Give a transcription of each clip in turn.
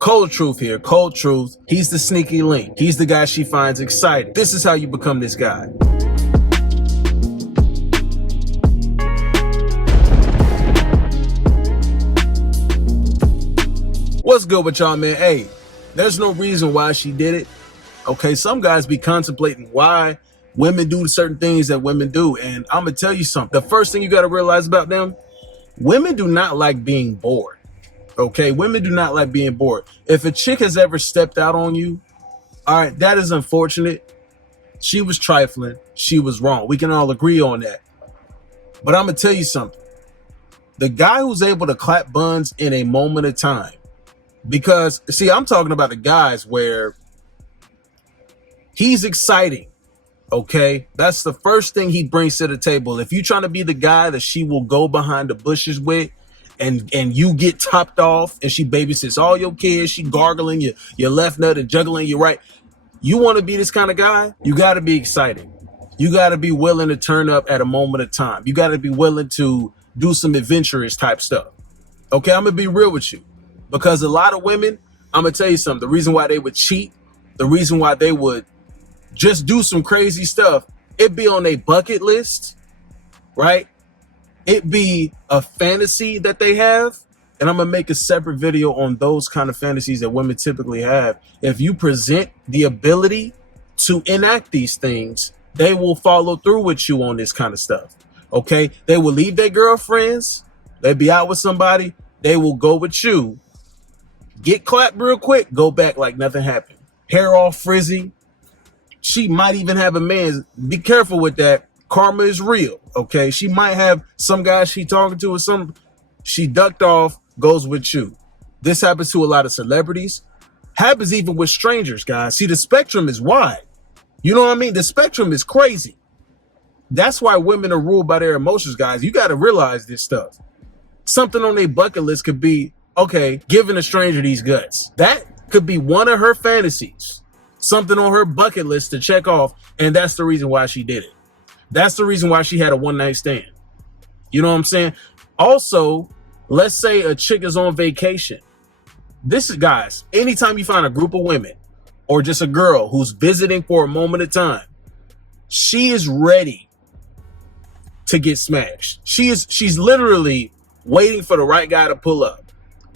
Cold truth here, cold truth. He's the sneaky link. He's the guy she finds exciting. This is how you become this guy. What's good with y'all, man? Hey, there's no reason why she did it. Okay, some guys be contemplating why women do certain things that women do. And I'm going to tell you something. The first thing you got to realize about them, women do not like being bored. Okay, women do not like being bored. If a chick has ever stepped out on you, all right, that is unfortunate. She was trifling. She was wrong. We can all agree on that. But I'm going to tell you something. The guy who's able to clap buns in a moment of time, because, see, I'm talking about the guys where he's exciting, okay? That's the first thing he brings to the table. If you're trying to be the guy that she will go behind the bushes with, and you get topped off and she babysits all your kids, she gargling your left nut and juggling your right. You want to be this kind of guy? You got to be exciting. You got to be willing to turn up at a moment of time. You got to be willing to do some adventurous type stuff. Okay, I'm going to be real with you. Because a lot of women, I'm going to tell you something. The reason why they would cheat, the reason why they would just do some crazy stuff, it'd be on their bucket list, right? It be a fantasy that they have, and I'm gonna make a separate video on those kind of fantasies that women typically have. If you present the ability to enact these things, they will follow through with you on this kind of stuff. Okay, they will leave their girlfriends, they be out with somebody, they will go with you, get clapped real quick, go back like nothing happened, hair all frizzy. She might even have a man. Be careful with that. Karma is real, okay? She might have some guy she talking to or some she ducked off, goes with you. This happens to a lot of celebrities. Happens even with strangers, guys. See, the spectrum is wide. You know what I mean? The spectrum is crazy. That's why women are ruled by their emotions, guys. You got to realize this stuff. Something on their bucket list could be, okay, giving a stranger these guts. That could be one of her fantasies. Something on her bucket list to check off, and that's the reason why she did it. That's the reason why she had a one-night stand. You know what I'm saying? Also, let's say a chick is on vacation. This is, guys, anytime you find a group of women or just a girl who's visiting for a moment of time, she is ready to get smashed. She's literally waiting for the right guy to pull up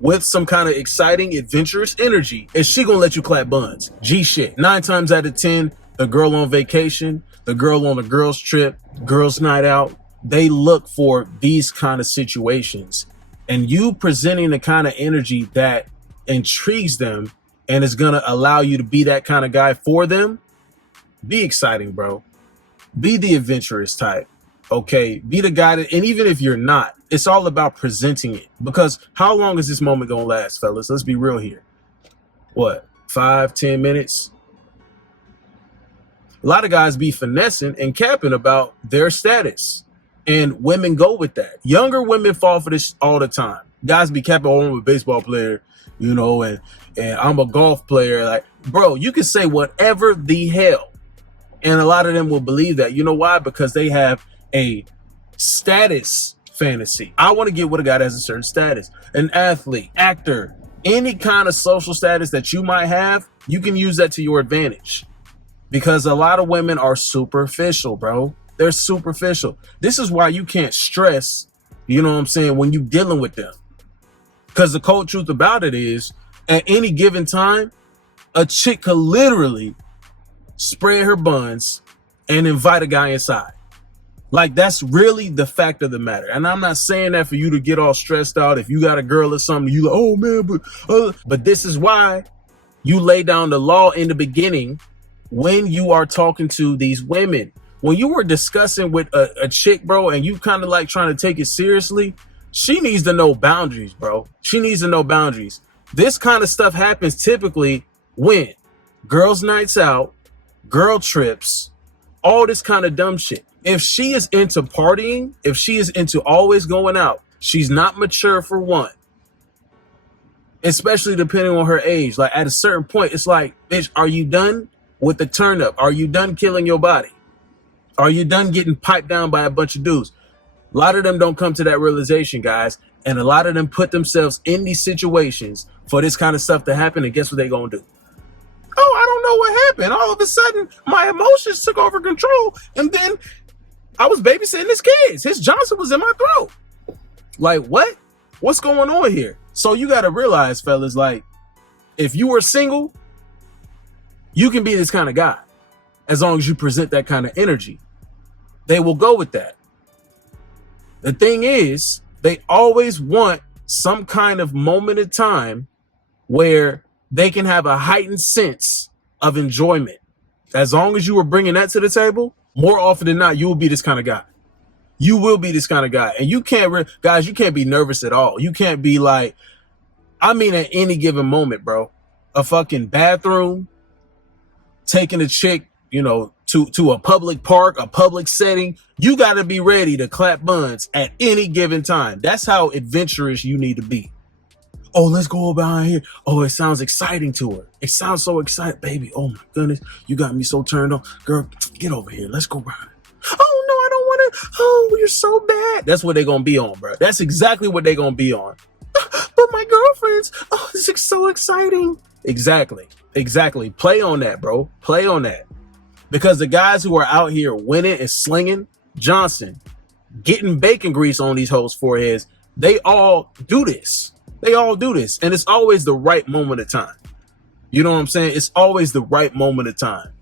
with some kind of exciting, adventurous energy. And she gonna let you clap buns. G shit. 9 times out of 10, the girl on vacation, the girl on a girl's trip, girls' night out, they look for these kind of situations. And you presenting the kind of energy that intrigues them and is going to allow you to be that kind of guy for them, be exciting, bro. Be the adventurous type, okay? Be the guy that, and even if you're not, it's all about presenting it. Because how long is this moment going to last, fellas? Let's be real here. What, 5-10 minutes? A lot of guys be finessing and capping about their status, and women go with that. Younger women fall for this all the time. Guys be capping, oh, I'm a baseball player, you know, and I'm a golf player. Like, bro, you can say whatever the hell, and a lot of them will believe that. You know why? Because they have a status fantasy. I want to get with a guy that has a certain status, an athlete, actor, any kind of social status that you might have. You can use that to your advantage. Because a lot of women are superficial, bro. They're superficial. This is why you can't stress, you know what I'm saying, when you're dealing with them. Because the cold truth about it is, at any given time, a chick could literally spread her buns and invite a guy inside. Like, that's really the fact of the matter. And I'm not saying that for you to get all stressed out. If you got a girl or something, you like, oh man, but this is why you lay down the law in the beginning. When you are talking to these women, when you were discussing with a chick, bro, and you kind of like trying to take it seriously, she needs to know boundaries, bro. She needs to know boundaries. This kind of stuff happens typically when girls' nights out, girl trips, all this kind of dumb shit. If she is into partying, if she is into always going out, she's not mature for one. Especially depending on her age. Like, at a certain point, it's like, bitch, are you done with the turn up? Are you done killing your body? Are you done getting piped down by a bunch of dudes? A lot of them don't come to that realization, guys. And a lot of them put themselves in these situations for this kind of stuff to happen. And guess what they gonna do? Oh, I don't know what happened. All of a sudden, my emotions took over control. And then I was babysitting his kids. His Johnson was in my throat. Like, what? What's going on here? So you got to realize, fellas, like, if you were single, you can be this kind of guy as long as you present that kind of energy. They will go with that. The thing is, they always want some kind of moment in time where they can have a heightened sense of enjoyment. As long as you are bringing that to the table, more often than not, you will be this kind of guy. You will be this kind of guy. And you can't, guys, you can't be nervous at all. You can't be like, I mean, at any given moment, bro, a fucking bathroom, taking a chick, you know, to a public park, a public setting, you got to be ready to clap buns at any given time. That's how adventurous you need to be. Oh, let's go behind here. Oh, it sounds exciting to her. It sounds so exciting, baby. Oh my goodness, you got me so turned on. Girl, get over here. Let's go behind. Oh no, I don't want to. Oh, you're so bad. That's what they're going to be on, bro. That's exactly what they're going to be on. But my girlfriends, oh, this is so exciting. Exactly. Play on that, bro. Play on that. Because the guys who are out here winning and slinging Johnson, getting bacon grease on these hoes' foreheads, they all do this. They all do this. And it's always the right moment of time. You know what I'm saying? It's always the right moment of time.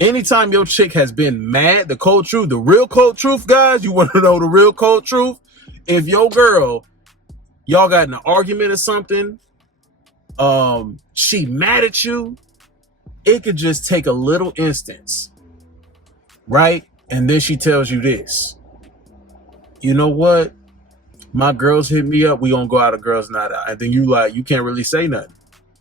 Anytime your chick has been mad, the cold truth, the real cold truth, guys, you want to know the real cold truth? If your girl, y'all got in an argument or something, she mad at you, it could just take a little instance, right? And then she tells you this. You know what? My girls hit me up. We gonna go out a girls' night out. And then you can't really say nothing.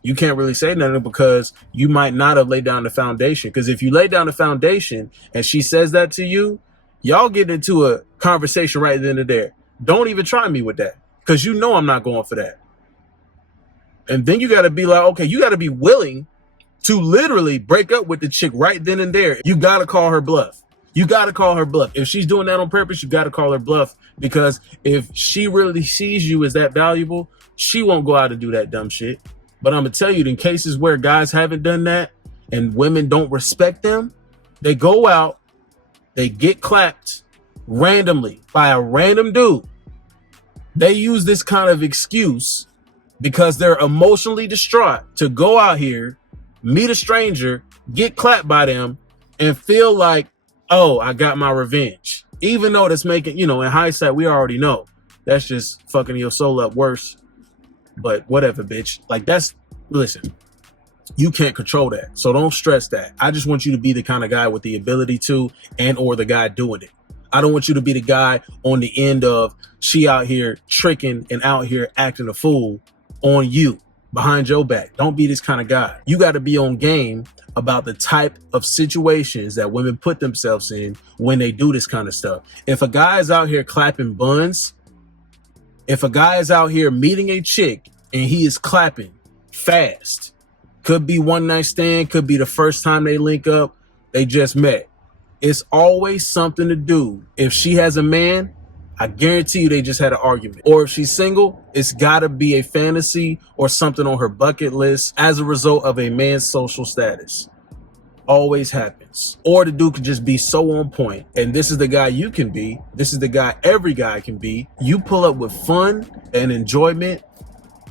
You can't really say nothing because you might not have laid down the foundation. Because if you lay down the foundation and she says that to you, y'all get into a conversation right then and there. Don't even try me with that because you know I'm not going for that. And then you got to be like, okay, you got to be willing to literally break up with the chick right then and there. You got to call her bluff. You got to call her bluff. If she's doing that on purpose, you got to call her bluff, because if she really sees you as that valuable, she won't go out and do that dumb shit. But I'm going to tell you, in cases where guys haven't done that and women don't respect them, they go out, they get clapped randomly by a random dude. They use this kind of excuse because they're emotionally distraught to go out here, meet a stranger, get clapped by them, and feel like, oh, I got my revenge. Even though that's making, in hindsight, we already know that's just fucking your soul up worse. But whatever, bitch. Like, listen, you can't control that. So don't stress that. I just want you to be the kind of guy with the ability to, and or the guy doing it. I don't want you to be the guy on the end of she out here tricking and out here acting a fool on you behind your back. Don't be this kind of guy. You got to be on game about the type of situations that women put themselves in when they do this kind of stuff. If a guy is out here clapping buns, if a guy is out here meeting a chick and he is clapping fast, could be one night stand, could be the first time they link up, they just met. It's always something to do. If she has a man, I guarantee you they just had an argument. Or if she's single, it's gotta be a fantasy or something on her bucket list as a result of a man's social status. Always happens. Or the dude could just be so on point. And this is the guy you can be. This is the guy every guy can be. You pull up with fun and enjoyment,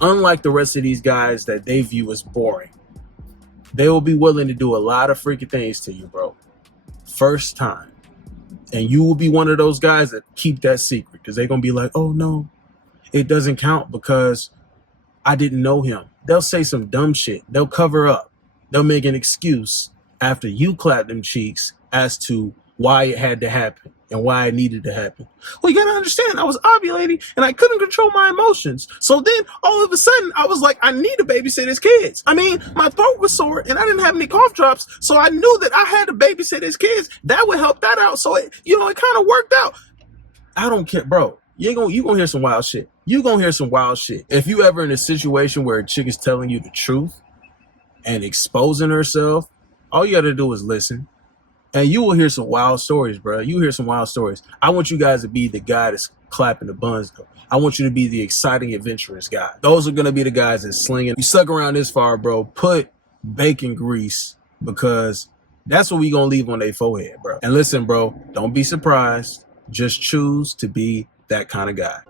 unlike the rest of these guys that they view as boring. They will be willing to do a lot of freaking things to you, bro. First time. And you will be one of those guys that keep that secret because they're going to be like, oh no, it doesn't count because I didn't know him. They'll say some dumb shit. They'll cover up. They'll make an excuse after you clap them cheeks as to why it had to happen and why it needed to happen. Well, you got to understand, I was ovulating and I couldn't control my emotions. So then all of a sudden I was like, I need to babysit his kids. I mean, my throat was sore and I didn't have any cough drops. So I knew that I had to babysit his kids. That would help that out. So it kind of worked out. I don't care, bro. You gonna hear some wild shit. You gonna hear some wild shit. If you ever in a situation where a chick is telling you the truth and exposing herself, all you got to do is listen. And you will hear some wild stories, bro. You hear some wild stories. I want you guys to be the guy that's clapping the buns though. I want you to be the exciting, adventurous guy. Those are gonna be the guys that slinging. You stuck around this far, bro. Put bacon grease, because that's what we gonna leave on their forehead, bro. And listen, bro, don't be surprised. Just choose to be that kind of guy.